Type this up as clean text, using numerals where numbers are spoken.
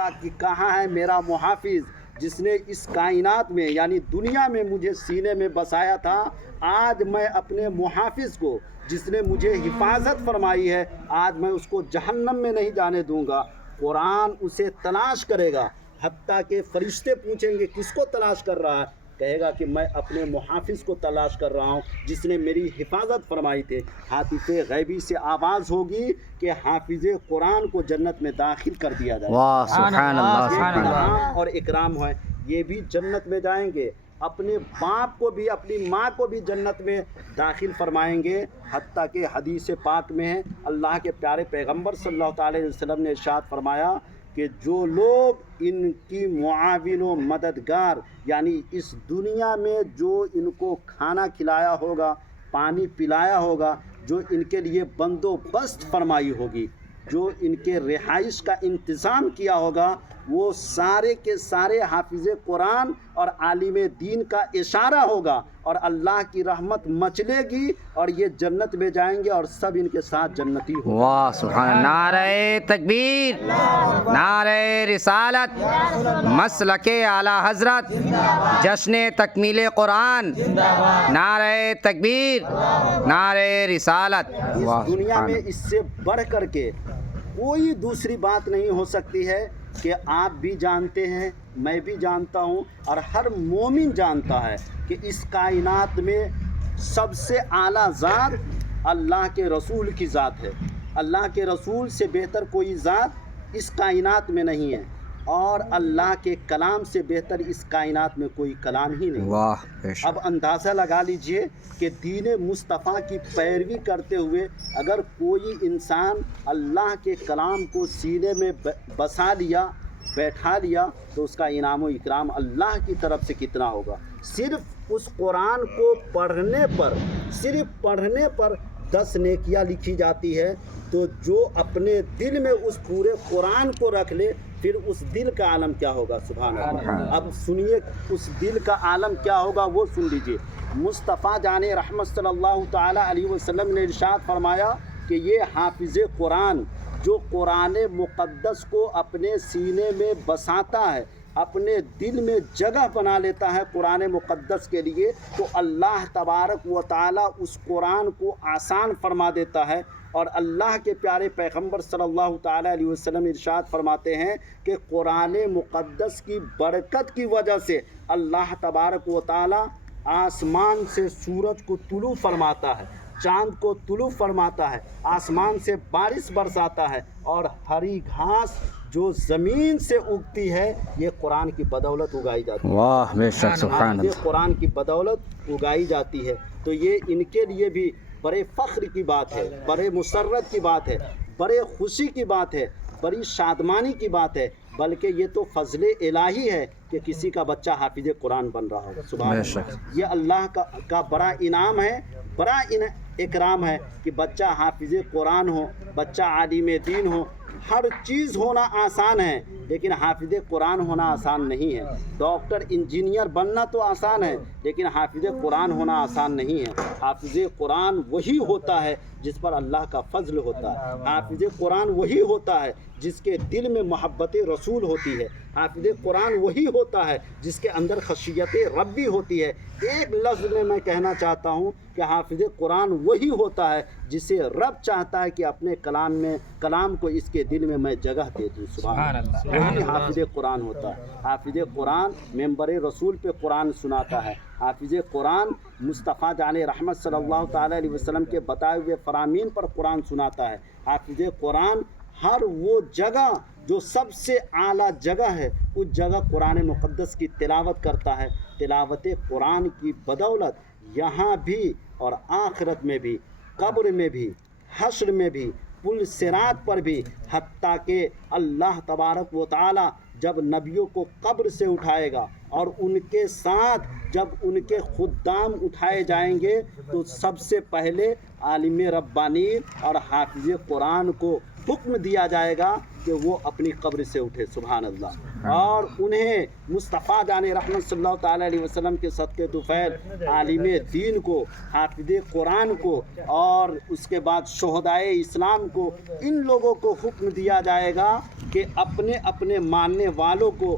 گا کہ کہاں ہے میرا محافظ جس نے اس کائنات میں یعنی دنیا میں مجھے سینے میں بسایا تھا. آج میں اپنے محافظ کو جس نے مجھے حفاظت فرمائی ہے آج میں اس کو جہنم میں نہیں جانے دوں گا. قرآن اسے تلاش کرے گا، حتیٰ کہ فرشتے پوچھیں گے کس کو تلاش کر رہا ہے، کہے گا کہ میں اپنے محافظ کو تلاش کر رہا ہوں جس نے میری حفاظت فرمائی تھی. ہاتف غیبی سے آواز ہوگی کہ حافظ قرآن کو جنت میں داخل کر دیا جائے. واہ سبحان اللہ یہ سبحان اللہ. انعام اور اکرام ہے. یہ بھی جنت میں جائیں گے، اپنے باپ کو بھی اپنی ماں کو بھی جنت میں داخل فرمائیں گے. حتیٰ کہ حدیث پاک میں ہے اللہ کے پیارے پیغمبر صلی اللہ تعالی علیہ وسلم نے ارشاد فرمایا کہ جو لوگ ان کی معاون و مددگار یعنی اس دنیا میں جو ان کو کھانا کھلایا ہوگا، پانی پلایا ہوگا، جو ان کے لیے بندوبست فرمائی ہوگی، جو ان کے رہائش کا انتظام کیا ہوگا، وہ سارے کے سارے حافظ قرآن اور عالم دین کا اشارہ ہوگا اور اللہ کی رحمت مچلے گی اور یہ جنت میں جائیں گے اور سب ان کے ساتھ جنتی ہوں. واہ سبحان اللہ. نعرہ تکبیر، نعرہ رسالت، مسلک اعلی حضرت، جشن تکمیل قرآن، نعرہ تکبیر، نعرہ رسالت. واہ دنیا میں اس سے بڑھ کر کے کوئی دوسری بات نہیں ہو سکتی ہے کہ آپ بھی جانتے ہیں، میں بھی جانتا ہوں اور ہر مومن جانتا ہے کہ اس کائنات میں سب سے اعلیٰ ذات اللہ کے رسول کی ذات ہے. اللہ کے رسول سے بہتر کوئی ذات اس کائنات میں نہیں ہے اور اللہ کے کلام سے بہتر اس کائنات میں کوئی کلام ہی نہیں. واہ بے شک. اب اندازہ لگا لیجئے کہ دین مصطفیٰ کی پیروی کرتے ہوئے اگر کوئی انسان اللہ کے کلام کو سینے میں بسا لیا، بیٹھا لیا، تو اس کا انعام و اکرام اللہ کی طرف سے کتنا ہوگا. صرف اس قرآن کو صرف پڑھنے پر 10 نیکیاں لکھی جاتی ہے. تو جو اپنے دل میں اس پورے قرآن کو رکھ لے پھر اس دل کا عالم کیا ہوگا. سبحان اللہ. اب سنیے اس دل کا عالم کیا ہوگا وہ سن لیجیے. مصطفیٰ جان رحمت صلی اللہ تعالی علیہ وسلم نے ارشاد فرمایا کہ یہ حافظ قرآن جو قرآن مقدس کو اپنے سینے میں بساتا ہے، اپنے دل میں جگہ بنا لیتا ہے قرآن مقدس کے لیے، تو اللہ تبارک و تعالی اس قرآن کو آسان فرما دیتا ہے. اور اللہ کے پیارے پیغمبر صلی اللہ تعالی علیہ وسلم ارشاد فرماتے ہیں کہ قرآن مقدس کی برکت کی وجہ سے اللہ تبارک و تعالی آسمان سے سورج کو طلوع فرماتا ہے، چاند کو طلوع فرماتا ہے، آسمان سے بارش برساتا ہے اور ہری گھاس جو زمین سے اگتی ہے یہ قرآن کی بدولت اگائی جاتی ہے. واہ بے شک سبحان یہ اللہ. قرآن کی بدولت اگائی جاتی ہے. تو یہ ان کے لیے بھی بڑے فخر کی بات ہے، بڑے مسرت کی بات ہے، بڑے خوشی کی بات ہے، بڑی شادمانی کی بات ہے، بلکہ یہ تو فضل الہی ہے کہ کسی کا بچہ حافظ قرآن بن رہا ہوگا. سبحان اللہ. یہ اللہ کا بڑا انعام ہے، بڑا اکرام ہے کہ بچہ حافظ قرآن ہو، بچہ عالم دین ہو. ہر چیز ہونا آسان ہے لیکن حافظ قرآن ہونا آسان نہیں ہے. ڈاکٹر انجینئر بننا تو آسان ہے لیکن حافظ قرآن ہونا آسان نہیں ہے. حافظ قرآن وہی ہوتا ہے جس پر اللہ کا فضل ہوتا ہے. حافظ قرآن وہی ہوتا ہے جس کے دل میں محبت رسول ہوتی ہے. حافظ قرآن وہی ہوتا ہے جس کے اندر خشیت ربی ہوتی ہے. ایک لفظ میں کہنا چاہتا ہوں کہ حافظ قرآن وہی ہوتا ہے جسے رب چاہتا ہے کہ اپنے کلام کو اس کے دل میں میں جگہ دے دوں. سبحان اللہ. وہی حافظ قرآن ہوتا ہے. حافظ قرآن ممبر رسول پہ قرآن سناتا ہے. حافظ قرآن مصطفیٰ جان رحمت صلی اللہ تعالی علیہ وسلم کے بتائے ہوئے فرامین پر قرآن سناتا ہے. حافظ قرآن ہر وہ جگہ جو سب سے اعلیٰ جگہ ہے اس جگہ قرآن مقدس کی تلاوت کرتا ہے. تلاوت قرآن کی بدولت یہاں بھی اور آخرت میں بھی، قبر میں بھی، حشر میں بھی، پل صراط پر بھی، حتیٰ کہ اللہ تبارک و تعالی جب نبیوں کو قبر سے اٹھائے گا اور ان کے ساتھ جب ان کے خدام اٹھائے جائیں گے تو سب سے پہلے عالم ربانی اور حافظ قرآن کو حکم دیا جائے گا کہ وہ اپنی قبر سے اٹھے، سبحان اللہ، اور انہیں مصطفیٰ جان رحمت صلی اللہ تعالیٰ علیہ وسلم کے صدقے طفیل عالم دین کو، حافظ قرآن کو، اور اس کے بعد شہدائے اسلام کو، ان لوگوں کو حکم دیا جائے گا کہ اپنے اپنے ماننے والوں کو